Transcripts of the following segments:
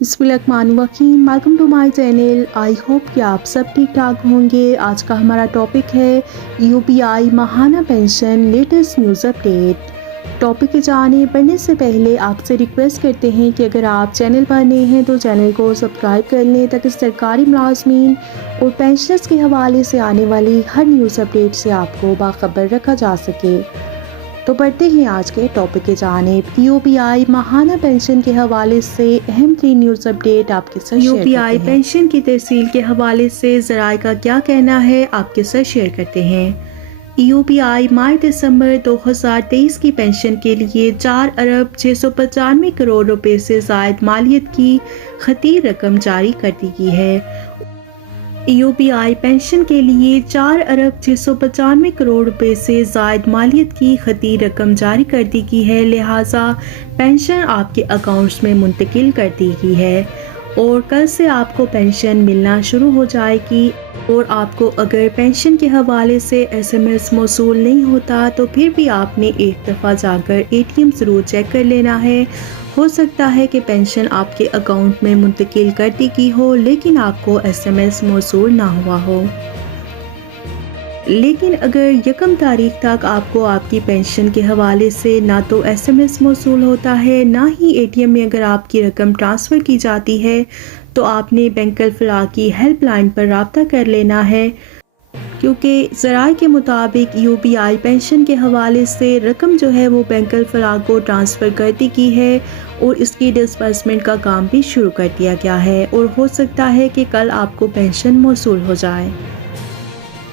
बिस्मिल्लाहिर्रहमानिर्रहीम। Welcome to my channel. I hope कि आप सब ठीक ठाक होंगे। आज का हमारा टॉपिक है यूपीआई माहाना pension latest news update. Topic के जाने बढ़ने से पहले आपसे रिक्वेस्ट करते हैं कि अगर आप चैनल पर नए हैं तो चैनल को सब्सक्राइब कर लें ताकि सरकारी मुलाजमीन और पेंशनर्स के हवाले से आने वाली हर न्यूज़ अपडेट से आपको बाखबर रखा जा सके। तो बढ़ते हैं आज के टॉपिक के जानिब। यूपीआई माहाना पेंशन के हवाले से अहम 3 न्यूज़ अपडेट आपके साथ शेयर करते हैं। यूपीआई पेंशन की तरसील के हवाले से ज़राए का क्या कहना है, आपके साथ शेयर करते हैं। यूपीआई माह दिसंबर 2023 की पेंशन के लिए 4 अरब 695 करोड़ रुपए से ज़ायद मालियत की खतीर रकम जारी कर दी गई है। यूपीआई पेंशन के लिए 4 अरब 695 करोड़ रुपए से ज़ायद मालियत की खतीर रकम जारी कर दी गई है, लिहाजा पेंशन आपके अकाउंट्स में मुंतकिल कर दी गई है और कल से आपको पेंशन मिलना शुरू हो जाएगी। और आपको अगर पेंशन के हवाले से एसएमएस मौसूल नहीं होता तो फिर भी आपने एक दफ़ा जाकर एटीएम ज़रूर चेक कर लेना है। हो सकता है कि पेंशन आपके अकाउंट में मुंतकिल कर दी गई हो लेकिन आपको एसएमएस मौसूल ना हुआ हो। लेकिन अगर 1 तारीख तक आपको आपकी पेंशन के हवाले से ना तो एसएमएस मौसूल होता है ना ही एटीएम में अगर आपकी रकम ट्रांसफ़र की जाती है तो आपने बैंक अल-फलाह की हेल्पलाइन पर रब्ता कर लेना है, क्योंकि ज़राए के मुताबिक यूपीआई पेंशन के हवाले से रकम जो है वो बैंक अल-फलाह को ट्रांसफ़र कर दी गई है और इसकी डिस्बर्समेंट का काम भी शुरू कर दिया गया है और हो सकता है कि कल आपको पेंशन मौसूल हो जाए।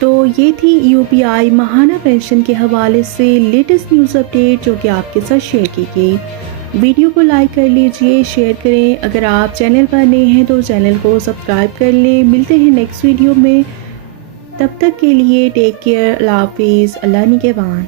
तो ये थी यूपीआई माहाना पेंशन के हवाले से लेटेस्ट न्यूज़ अपडेट जो कि आपके साथ शेयर की गई। वीडियो को लाइक कर लीजिए, शेयर करें। अगर आप चैनल पर नए हैं तो चैनल को सब्सक्राइब कर लें। मिलते हैं नेक्स्ट वीडियो में, तब तक के लिए टेक केयर। अल्लाह हाफिज़। अल्लाह निगहबान।